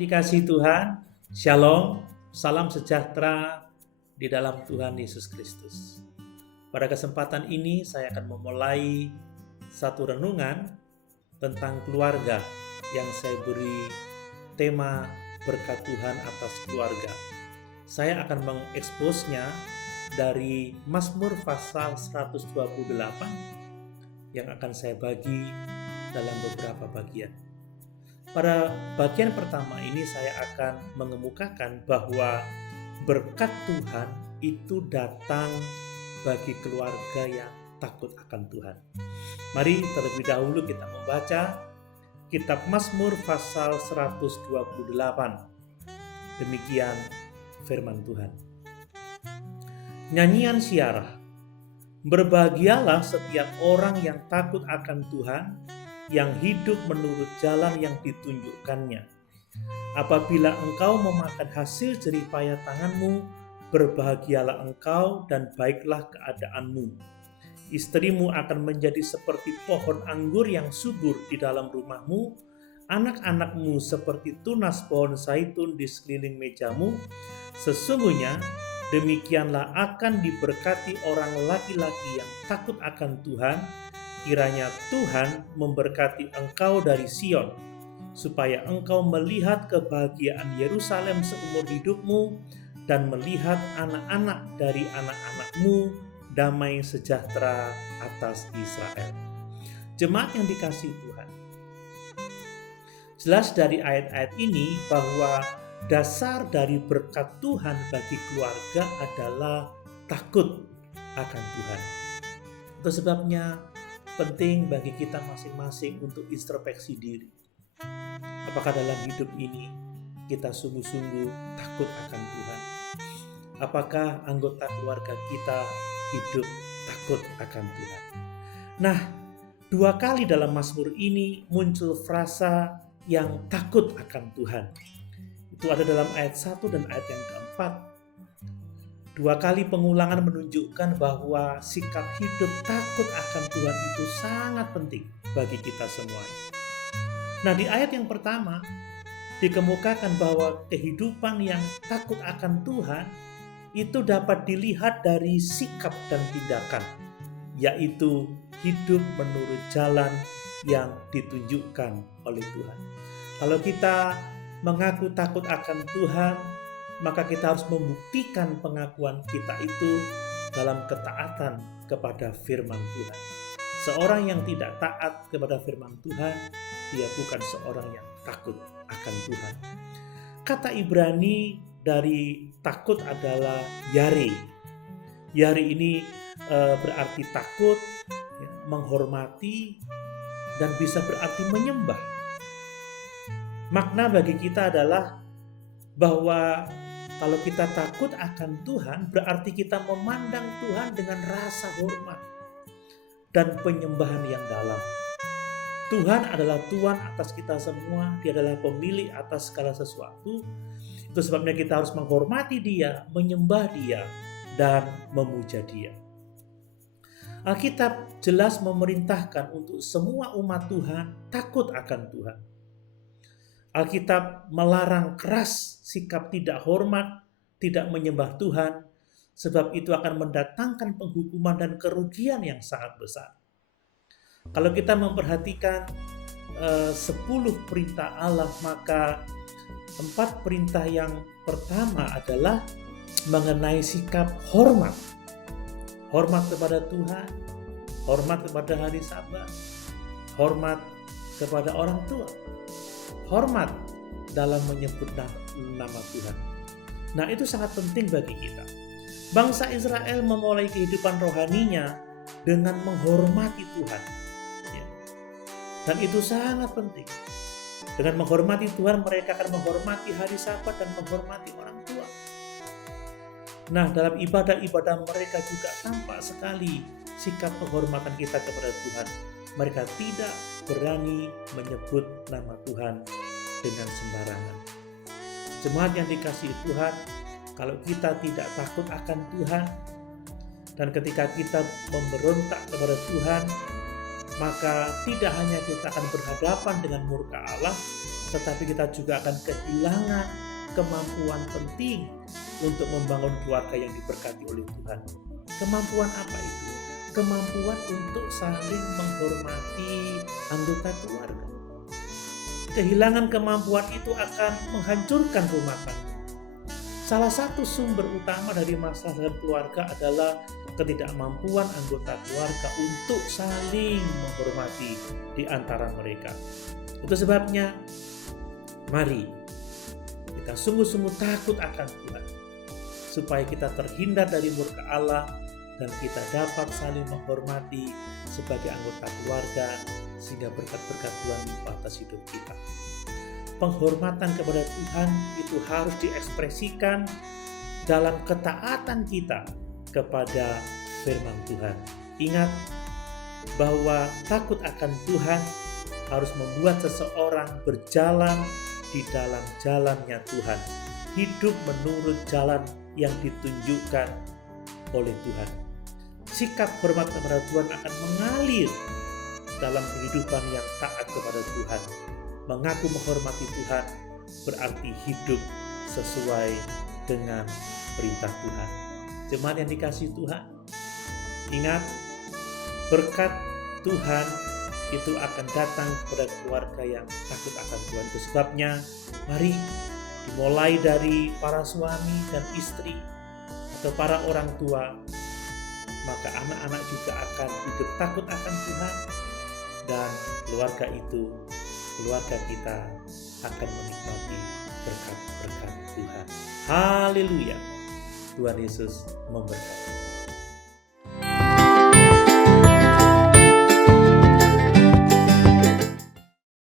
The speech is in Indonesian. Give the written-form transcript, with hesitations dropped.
dikasihi Tuhan, Shalom, salam sejahtera di dalam Tuhan Yesus Kristus. Pada kesempatan ini saya akan memulai satu renungan tentang keluarga yang saya beri tema berkat Tuhan atas keluarga. Saya akan mengeksposnya dari Mazmur pasal 128 yang akan saya bagi dalam beberapa bagian. Pada bagian pertama ini saya akan mengemukakan bahwa berkat Tuhan itu datang bagi keluarga yang takut akan Tuhan. Mari terlebih dahulu kita membaca kitab Mazmur pasal 128. Demikian firman Tuhan. Nyanyian Syiarah. Berbahagialah setiap orang yang takut akan Tuhan, yang hidup menurut jalan yang ditunjukkannya. Apabila engkau memakan hasil jerih payah tanganmu, berbahagialah engkau dan baiklah keadaanmu. Istrimu akan menjadi seperti pohon anggur yang subur di dalam rumahmu, anak-anakmu seperti tunas pohon zaitun di sekeliling mejamu. Sesungguhnya demikianlah akan diberkati orang laki-laki yang takut akan Tuhan. Kiranya Tuhan memberkati engkau dari Sion, supaya engkau melihat kebahagiaan Yerusalem seumur hidupmu dan melihat anak-anak dari anak-anakmu, damai sejahtera atas Israel. Jemaat yang dikasihi Tuhan, jelas dari ayat-ayat ini bahwa dasar dari berkat Tuhan bagi keluarga adalah takut akan Tuhan. Itu sebabnya penting bagi kita masing-masing untuk introspeksi diri. Apakah dalam hidup ini kita sungguh-sungguh takut akan Tuhan? Apakah anggota keluarga kita hidup takut akan Tuhan? Nah, 2 kali dalam Mazmur ini muncul frasa yang takut akan Tuhan. Itu ada dalam ayat 1 dan ayat yang keempat. 2 kali pengulangan menunjukkan bahwa sikap hidup takut akan Tuhan itu sangat penting bagi kita semuanya. Nah, di ayat yang pertama dikemukakan bahwa kehidupan yang takut akan Tuhan itu dapat dilihat dari sikap dan tindakan, yaitu hidup menurut jalan yang ditunjukkan oleh Tuhan. Kalau kita mengaku takut akan Tuhan, maka kita harus membuktikan pengakuan kita itu dalam ketaatan kepada firman Tuhan. Seorang yang tidak taat kepada firman Tuhan, dia bukan seorang yang takut akan Tuhan. Kata Ibrani dari takut adalah yare. Yare ini berarti takut, menghormati, dan bisa berarti menyembah. Makna bagi kita adalah bahwa kalau kita takut akan Tuhan, berarti kita memandang Tuhan dengan rasa hormat dan penyembahan yang dalam. Tuhan adalah Tuhan atas kita semua, Dia adalah pemilik atas segala sesuatu. Itu sebabnya kita harus menghormati Dia, menyembah Dia, dan memuja Dia. Alkitab jelas memerintahkan untuk semua umat Tuhan takut akan Tuhan. Alkitab melarang keras sikap tidak hormat, tidak menyembah Tuhan, sebab itu akan mendatangkan penghukuman dan kerugian yang sangat besar. Kalau kita memperhatikan 10 perintah Allah, maka 4 perintah yang pertama adalah mengenai sikap hormat. Hormat kepada Tuhan, hormat kepada hari Sabat, hormat kepada orang tua, hormat dalam menyebut nama Tuhan. Nah, itu sangat penting bagi kita. Bangsa Israel memulai kehidupan rohaninya dengan menghormati Tuhan. Ya. Dan itu sangat penting. Dengan menghormati Tuhan, mereka akan menghormati hari Sabat dan menghormati orang tua. Nah, dalam ibadah-ibadah mereka juga tampak sekali sikap penghormatan kita kepada Tuhan. Mereka tidak berani menyebut nama Tuhan dengan sembarangan. Jemaat yang dikasihi Tuhan, kalau kita tidak takut akan Tuhan, dan ketika kita memberontak kepada Tuhan, maka tidak hanya kita akan berhadapan dengan murka Allah, tetapi kita juga akan kehilangan kemampuan penting untuk membangun keluarga yang diberkati oleh Tuhan. Kemampuan apa itu? Kemampuan untuk saling menghormati anggota keluarga. Kehilangan kemampuan itu akan menghancurkan rumah tangga. Salah satu sumber utama dari masalah dalam keluarga adalah ketidakmampuan anggota keluarga untuk saling menghormati di antara mereka. Itu sebabnya, mari kita sungguh-sungguh takut akan Tuhan, supaya kita terhindar dari murka Allah dan kita dapat saling menghormati sebagai anggota keluarga, sehingga berkat-berkat Tuhan limpah atas hidup kita. Penghormatan kepada Tuhan itu harus diekspresikan dalam ketaatan kita kepada firman Tuhan. Ingat bahwa takut akan Tuhan harus membuat seseorang berjalan di dalam jalannya Tuhan, hidup menurut jalan yang ditunjukkan oleh Tuhan. Sikap hormat kepada Tuhan akan mengalir dalam kehidupan yang taat kepada Tuhan. Mengaku menghormati Tuhan berarti hidup sesuai dengan perintah Tuhan. Jemaat yang dikasihi Tuhan, ingat, berkat Tuhan itu akan datang kepada keluarga yang takut akan Tuhan. Itu sebabnya mari dimulai dari para suami dan istri atau para orang tua, maka anak-anak juga akan hidup takut akan Tuhan, dan keluarga kita akan menikmati berkat-berkat Tuhan. Haleluya. Tuhan Yesus memberkati.